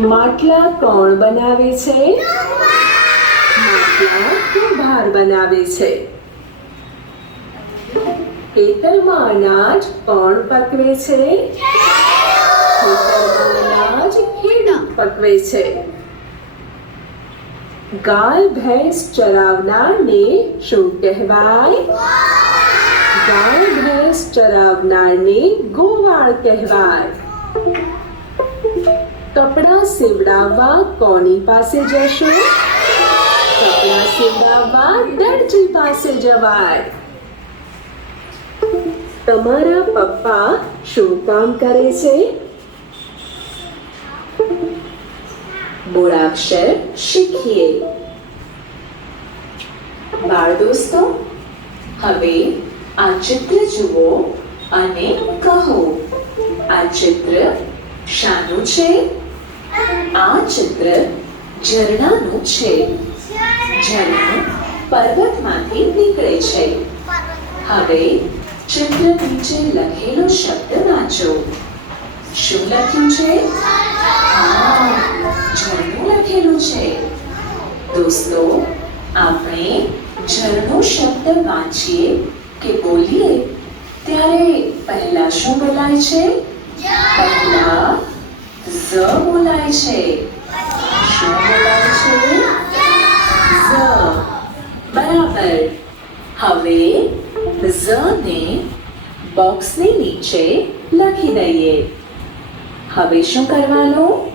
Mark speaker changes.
Speaker 1: માટલા કોણ બનાવે છે? માટલા કુંભાર બનાવે છે? ખેતરમાં અનાજ કોણ પકવે છે? અનાજ ખેડૂત પકવે છે? ગાય ભેંસ ચરાવનારને શું કહેવાય? ગાય ભેંસ ચરાવનારને ગોવાળ કહેવાય. કપડાં સીવડાવવા કોની પાસે જશો? કપડાં સીવડાવવા દરજી પાસે જવાય. તમારા પપ્પા શું કામ કરે છે? મૂળાક્ષર શીખીએ. બાળ દોસ્તો, હવે આ ચિત્ર જુઓ અને કહો, આ ચિત્ર શાનું છે? આ ચિત્ર ઝરણાનું છે. ઝરણું પર્વતમાંથી નીકળે છે. હવે ચિત્ર નીચે લખેલો શબ્દ વાંચો. શું લખ્યું છે? ઝરણું લખેલું છે. દોસ્તો, આપણે ઝરણું શબ્દ વાંચીએ કે બોલીએ? ત્યારે પહેલા શું બોલાય છે? પહેલા ઝ બોલાય છે શું બોલાય છે ઝ બરાબર હવે ઝ ને બોક્સની નીચે લખી દઈએ હવે શું કરવાનું